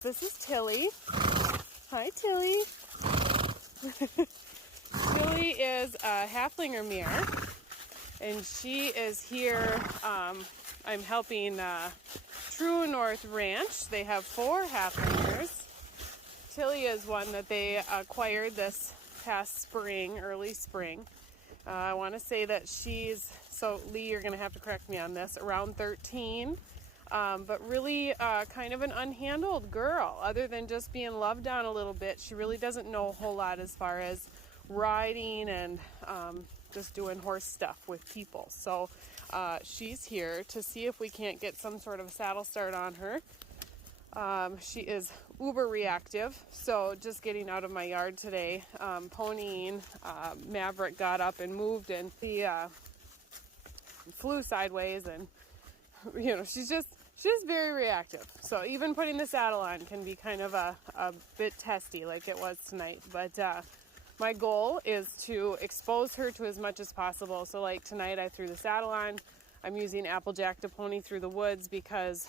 This is Tilly. Hi, Tilly. Tilly is a halflinger mare, and she is here. I'm helping True North Ranch. They have 4 halflingers. Tilly is one that they acquired this past spring, early spring. I want to say that she's, so Lee, you're going to have to correct me on this, around 13. But really kind of an unhandled girl. Other than just being loved on a little bit, she really doesn't know a whole lot as far as riding and just doing horse stuff with people. So she's here to see if we can't get some sort of saddle start on her. She is uber reactive, so just getting out of my yard today, ponying, Maverick got up and moved, and he flew sideways, and you know, she's very reactive. So even putting the saddle on can be kind of a bit testy like it was tonight. But my goal is to expose her to as much as possible. So like tonight I threw the saddle on. I'm using Applejack to pony through the woods because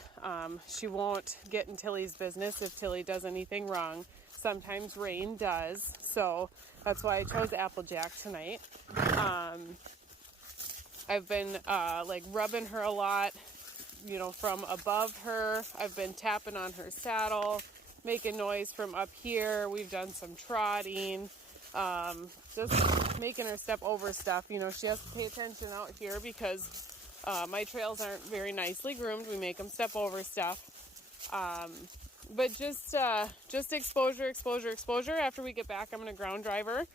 she won't get in Tilly's business if Tilly does anything wrong. Sometimes rain does. So that's why I chose Applejack tonight. I've been like rubbing her a lot, you know, from above her. I've been tapping on her saddle, making noise from up here. We've done some trotting, just making her step over stuff. You know, she has to pay attention out here because my trails aren't very nicely groomed. We make them step over stuff. But just exposure. After we get back, I'm going to ground drive her.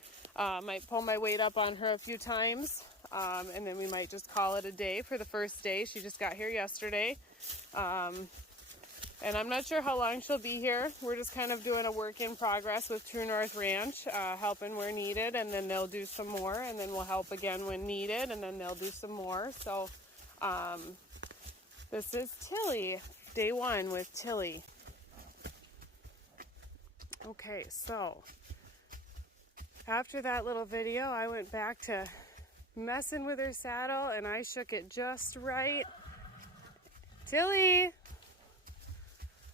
Might pull my weight up on her a few times. And then we might just call it a day for the first day. She just got here yesterday. And I'm not sure how long she'll be here. We're just kind of doing a work in progress with True North Ranch, helping where needed, and then they'll do some more, and then we'll help again when needed, and then they'll do some more. So this is Tilly, day 1 with Tilly. Okay, so after that little video, I went back to messing with her saddle, and I shook it just right. Tilly!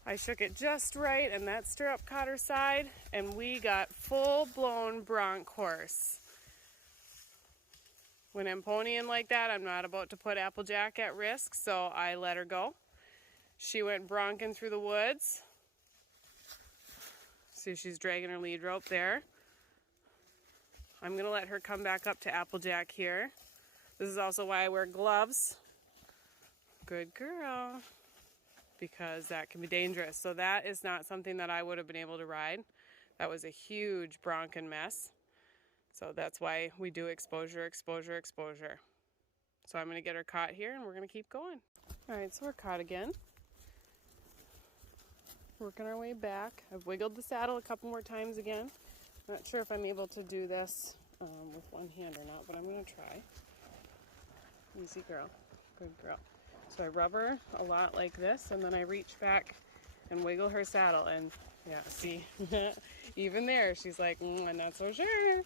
I shook it just right, and that stirrup caught her side, and we got full-blown bronc horse. When I'm ponying like that, I'm not about to put Applejack at risk, so I let her go. She went bronking through the woods. See, she's dragging her lead rope there. I'm going to let her come back up to Applejack here. This is also why I wear gloves. Good girl. Because that can be dangerous. So that is not something that I would have been able to ride. That was a huge bronco mess. So that's why we do exposure. So I'm going to get her caught here, and we're going to keep going. All right, so we're caught again. Working our way back. I've wiggled the saddle a couple more times again. Not sure if I'm able to do this with one hand or not, but I'm going to try. Easy girl. Good girl. So I rub her a lot like this, and then I reach back and wiggle her saddle. And yeah, see, even there, she's like, I'm not so sure.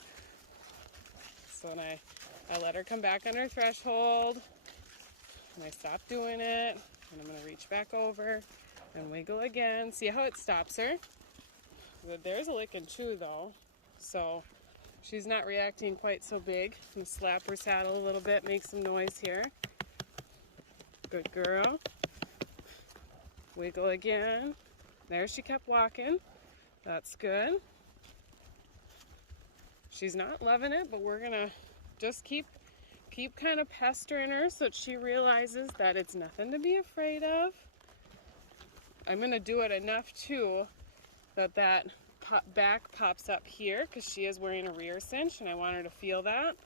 So then I let her come back on her threshold, and I stop doing it, and I'm going to reach back over and wiggle again. See how it stops her? There's a lick and chew though. So she's not reacting quite so big. I'm going to slap her saddle a little bit, make some noise here. Good girl. Wiggle again. There, she kept walking. That's good. She's not loving it, but we're going to just keep kind of pestering her so that she realizes that it's nothing to be afraid of. I'm going to do it enough too that back pops up here because she is wearing a rear cinch, and I want her to feel that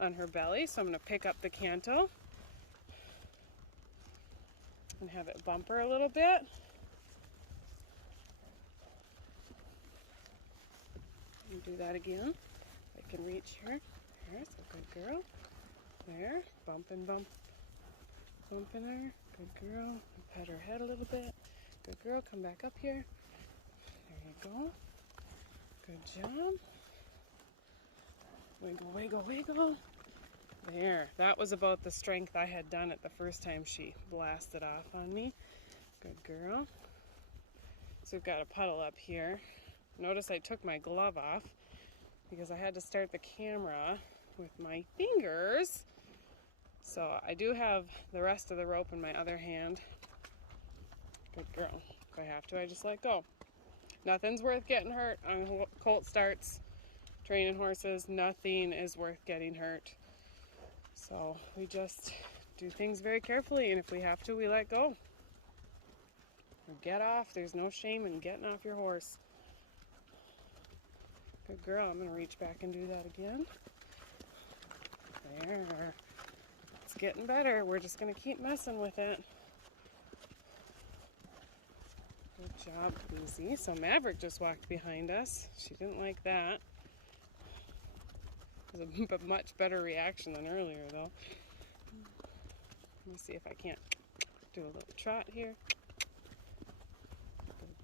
on her belly. So I'm going to pick up the cantle and have it bump her a little bit. And do that again. I can reach her. There's a good girl. There, bumping her. Good girl. Pat her head a little bit. Good girl, come back up here. There you go. Good job. Wiggle. There, that was about the strength I had done it the first time she blasted off on me. Good girl. So we've got a puddle up here. Notice I took my glove off because I had to start the camera with my fingers. So I do have the rest of the rope in my other hand. Good girl. If I have to, I just let go. Nothing's worth getting hurt on colt starts, training horses. Nothing is worth getting hurt. So we just do things very carefully, and if we have to, we let go. Or get off. There's no shame in getting off your horse. Good girl. I'm going to reach back and do that again. There. It's getting better. We're just going to keep messing with it. Good job, Easy. So Maverick just walked behind us. She didn't like that. It was a much better reaction than earlier, though. Let me see if I can't do a little trot here.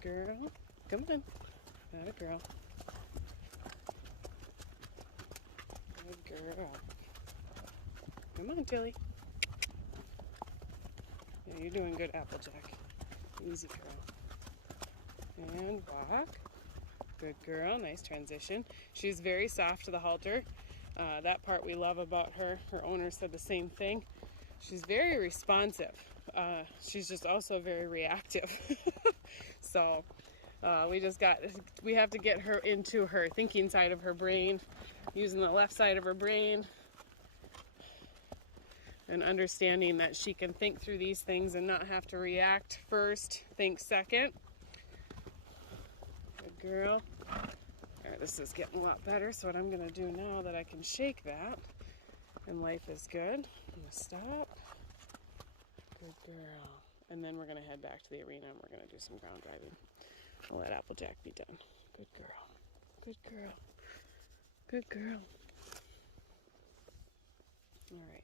Good girl. Come on. Not a girl. Good girl. Come on, Tilly. Yeah, you're doing good, Applejack. Easy girl. And walk. Good girl. Nice transition. She's very soft to the halter. That part we love about her. Her owner said the same thing. She's very responsive. She's just also very reactive. So we have to get her into her thinking side of her brain, using the left side of her brain, and understanding that she can think through these things and not have to react first, think second. Good girl. All right, this is getting a lot better. So what I'm going to do now that I can shake that, and life is good, I'm going to stop. Good girl. And then we're going to head back to the arena and we're going to do some ground driving. We'll let Applejack be done. Good girl. Good girl. Good girl.